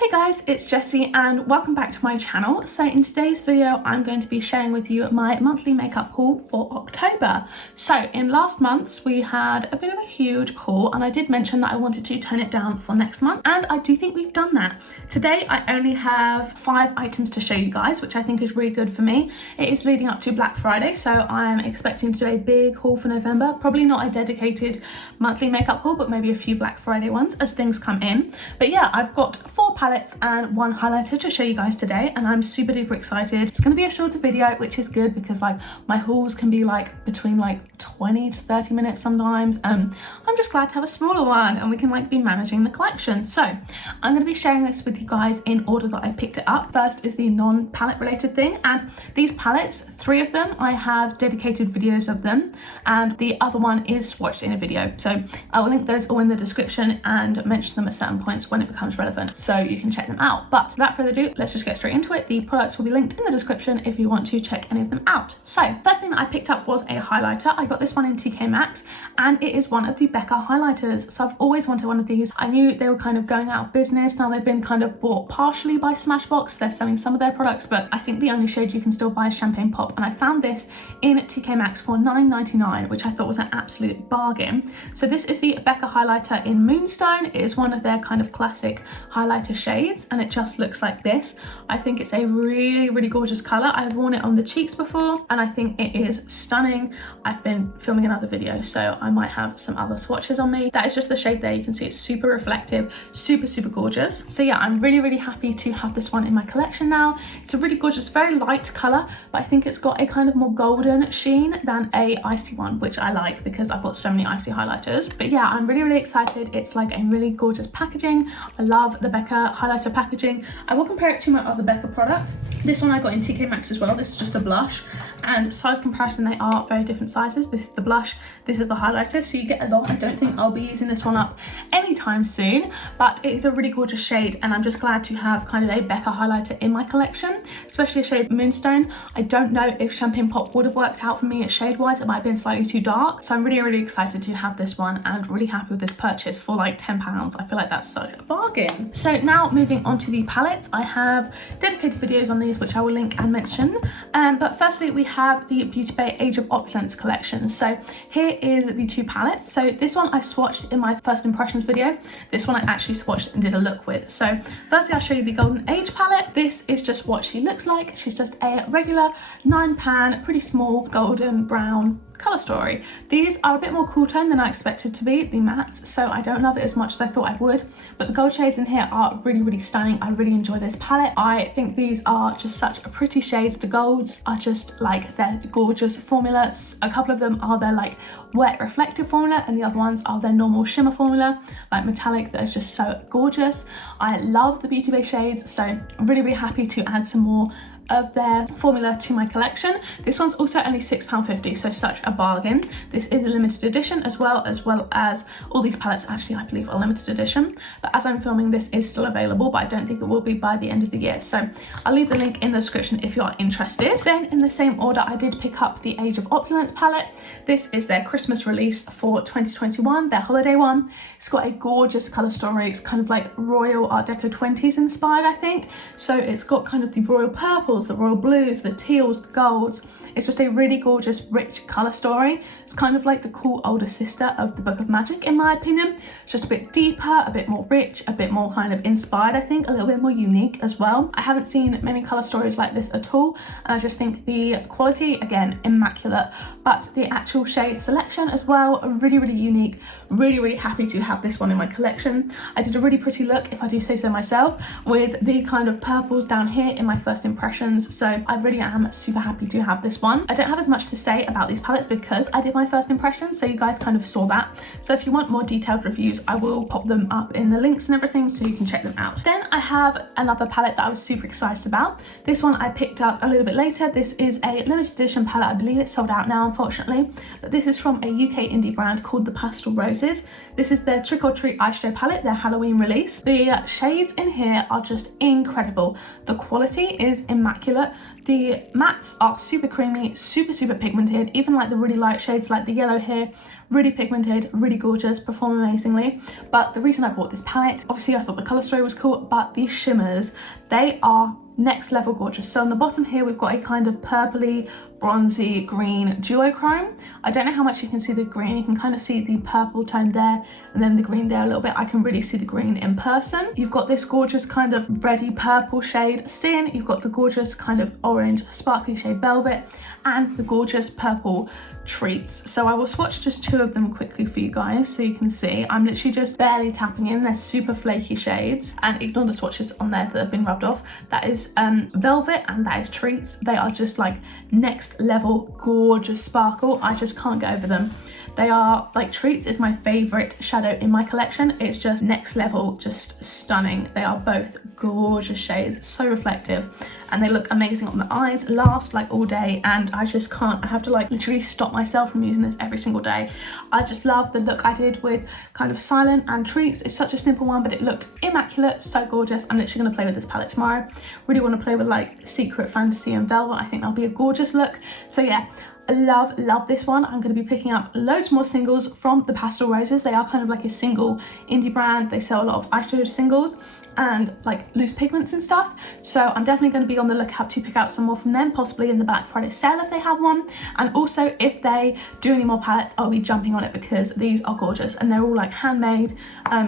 Hey guys, it's Jessie and welcome back to my channel. So in today's video, I'm going to be sharing with you my monthly makeup haul for October. So in last month's, we had a bit of a huge haul and I did mention that I wanted to tone it down for next month and I do think we've done that. Today, I only have 5 items to show you guys, which I think is really good for me. It is leading up to Black Friday, so I'm expecting to do a big haul for November. Probably not a dedicated monthly makeup haul, but maybe a few Black Friday ones as things come in. But yeah, I've got 4 palettes and 1 highlighter to show you guys today and I'm super duper excited. It's going to be a shorter video, which is good because like my hauls can be like between like 20 to 30 minutes sometimes. I'm just glad to have a smaller one and we can like be managing the collection. So I'm going to be sharing this with you guys in order that I picked it up. First is the non-palette related thing, and these palettes, 3 of them, I have dedicated videos of them and the other one is swatched in a video. So I will link those all in the description and mention them at certain points when it becomes relevant, so you can check them out. But without further ado, let's just get straight into it. The products will be linked in the description if you want to check any of them out. So first thing that I picked up was a highlighter. I got this one in TK Maxx and it is one of the Becca highlighters. So I've always wanted one of these. I knew they were kind of going out of business. Now they've been kind of bought partially by Smashbox. They're selling some of their products, but I think the only shade you can still buy is Champagne Pop. And I found this in TK Maxx for $9.99, which I thought was an absolute bargain. So this is the Becca highlighter in Moonstone. It is one of their kind of classic highlighter shades and it just looks like this. I think it's a really gorgeous color. I've worn it on the cheeks before and I think it is stunning. I've been filming another video, so I might have some other swatches on me. That is just the shade there. You can see it's super reflective, super gorgeous. So yeah, I'm really happy to have this one in my collection now. It's a really gorgeous, very light color, but I think it's got a kind of more golden sheen than a icy one, which I like because I've got so many icy highlighters. But yeah, I'm really excited. It's like a really gorgeous packaging. I love the Becca highlighter packaging. I will compare it to my other Becca product. This one I got in TK Maxx as well. This is just a blush, and size comparison, they are very different sizes. This is the blush, this is the highlighter, so you get a lot. I don't think I'll be using this one up anytime soon, but it is a really gorgeous shade and I'm just glad to have kind of a Becca highlighter in my collection, especially a shade Moonstone. I don't know if Champagne Pop would have worked out for me shade wise. It might have been slightly too dark, so I'm really excited to have this one and really happy with this purchase for like £10. I feel like that's such a bargain. So now moving on to the palettes, I have dedicated videos on these which I will link and mention, but firstly we have the Beauty Bay Age of Opulence collection. So here is the 2 palettes. So this one I swatched in my first impressions video. This one I actually swatched and did a look with. So firstly I'll show you the Golden Age palette. This is just what she looks like. She's just a regular 9-pan, pretty small golden brown colour story. These are a bit more cool tone than I expected to be, the mattes, so I don't love it as much as I thought I would, but the gold shades in here are really stunning. I really enjoy this palette. I think these are just such a pretty shades. The golds are just like their gorgeous formulas. A couple of them are their like wet reflective formula and the other ones are their normal shimmer formula, like metallic, that is just so gorgeous. I love the Beauty Bay shades, so I'm really happy to add some more of their formula to my collection. This one's also only £6.50, so such a bargain. This is a limited edition as well as all these palettes actually I believe are limited edition, but as I'm filming this is still available, but I don't think it will be by the end of the year, so I'll leave the link in the description if you are interested. Then in the same order I did pick up the Age of Opulence palette. This is their Christmas release for 2021, their holiday one. It's got a gorgeous colour story. It's kind of like Royal Art Deco 20s inspired, I think, so it's got kind of the royal purples, the royal blues, the teals, the golds. It's just a really gorgeous rich colour story. It's kind of like the cool older sister of the Book of Magic in my opinion. It's just a bit deeper, a bit more rich, a bit more kind of inspired, I think, a little bit more unique as well. I haven't seen many colour stories like this at all and I just think the quality, again, immaculate, but the actual shade selection as well, really unique. Really happy to have this one in my collection. I did a really pretty look, if I do say so myself, with the kind of purples down here in my first impressions, so I really am super happy to have this one. I don't have as much to say about these palettes because I did my first impressions, so you guys kind of saw that. So if you want more detailed reviews, I will pop them up in the links and everything so you can check them out. Then I have another palette that I was super excited about. This one I picked up a little bit later. This is a limited edition palette. I believe it's sold out now, unfortunately, but this is from a UK indie brand called the Pastel Roses. This is their Trick or Treat Eyeshadow Palette, their Halloween release. The shades in here are just incredible. The quality is immaculate. immaculate. The mattes are super creamy, super pigmented, even like the really light shades like the yellow here, really pigmented, really gorgeous, perform amazingly. But the reason I bought this palette, obviously I thought the colour story was cool, but these shimmers, they are next level gorgeous. So on the bottom here we've got a kind of purpley bronzy green duochrome. I don't know how much you can see the green, you can kind of see the purple tone there and then the green there a little bit. I can really see the green in person. You've got this gorgeous kind of reddy purple shade Sin, you've got the gorgeous kind of orange sparkly shade Velvet, and the gorgeous purple Treats. So I will swatch just two of them quickly for you guys so you can see. I'm literally just barely tapping in. They're super flaky shades, and ignore the swatches on there that have been rubbed off. That is Velvet and that is Treats. They are just like next level gorgeous sparkle. I just can't get over them. They are like, Treats is my favorite shadow in my collection. It's just next level, just stunning. They are both gorgeous shades, so reflective, and they look amazing on the eyes, last like all day, and I just can't, I have to like literally stop myself from using this every single day. I just love the look I did with kind of Silent and Treats. It's such a simple one, but it looked immaculate, so gorgeous. I'm literally going to play with this palette tomorrow. Really want to play with like Secret Fantasy and Velvet. I think that'll be a gorgeous look. So yeah, I love this one. I'm going to be picking up loads more singles from the Pastel Roses. They are kind of like a single indie brand. They sell a lot of eyeshadow singles and like loose pigments and stuff, so I'm definitely going to be on the lookout to pick out some more from them, possibly in the Black Friday sale if they have one, and also if they do any more palettes I'll be jumping on it because these are gorgeous and they're all like handmade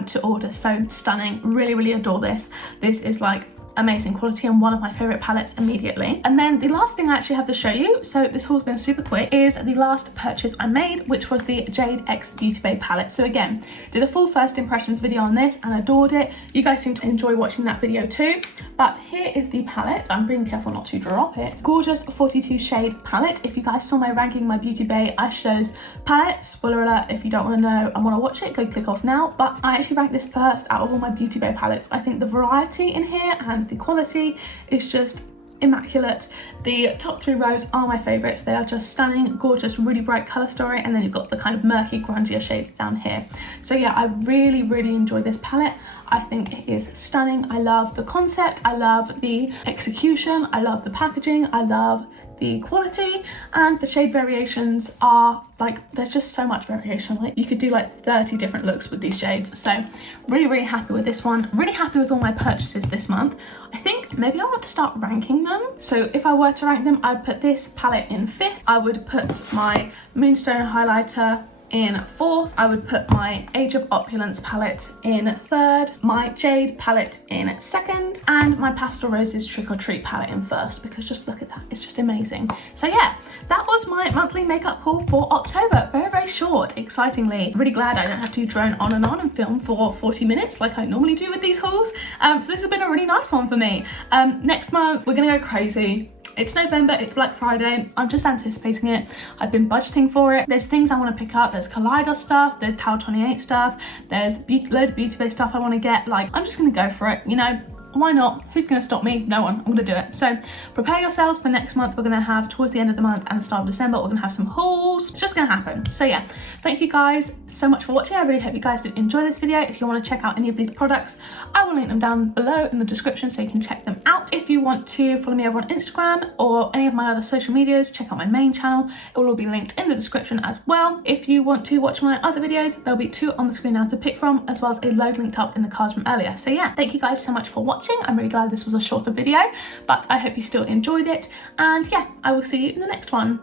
to order, so stunning. Really adore this. This is like amazing quality and one of my favorite palettes immediately. And then the last thing I actually have to show you, so this haul's been super quick, is the last purchase I made, which was the Jade X Beauty Bay palette. So again, did a full first impressions video on this and adored it. You guys seem to enjoy watching that video too. But here is the palette. I'm being careful not to drop it. Gorgeous 42 shade palette. If you guys saw my ranking my Beauty Bay eyeshadows palette, spoiler alert, if you don't want to know and want to watch it, go click off now. But I actually ranked this first out of all my Beauty Bay palettes. I think the variety in here and the quality is just immaculate. The top three rows are my favorites. They are just stunning, gorgeous, really bright color story, and then you've got the kind of murky, grungier shades down here. So yeah, I really enjoy this palette. I think it is stunning. I love the concept, I love the execution, I love the packaging, I love the quality, and the shade variations are like, there's just so much variation. Like you could do like 30 different looks with these shades. So really happy with this one. Really happy with all my purchases this month. I think maybe I want to start ranking them. So if I were to rank them, I'd put this palette in 5th. I would put my Moonstone highlighter in 4th. I would put my Age of Opulence palette in 3rd, my Jade palette in 2nd, and my Pastel Roses Trick or Treat palette in 1st, because just look at that, it's just amazing. So yeah, that was my monthly makeup haul for October. Very short, excitingly. Really glad I don't have to drone on and film for 40 minutes like I normally do with these hauls. So this has been a really nice one for me. Next month, we're gonna go crazy. It's November, it's Black Friday. I'm just anticipating it. I've been budgeting for it. There's things I want to pick up. There's Kaleidos stuff, there's Tower 28 stuff, there's load of Beauty Bay stuff I want to get. Like, I'm just going to go for it, you know? Why not? Who's going to stop me? No one. I'm going to do it. So prepare yourselves for next month. We're going to have, towards the end of the month and the start of December, we're going to have some hauls. It's just going to happen. So yeah, thank you guys so much for watching. I really hope you guys did enjoy this video. If you want to check out any of these products, I will link them down below in the description so you can check them out. If you want to follow me over on Instagram or any of my other social medias, check out my main channel. It will all be linked in the description as well. If you want to watch my other videos, there'll be 2 on the screen now to pick from, as well as a load linked up in the cards from earlier. So yeah, thank you guys so much for watching. I'm really glad this was a shorter video, but I hope you still enjoyed it, and yeah, I will see you in the next one.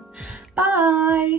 Bye.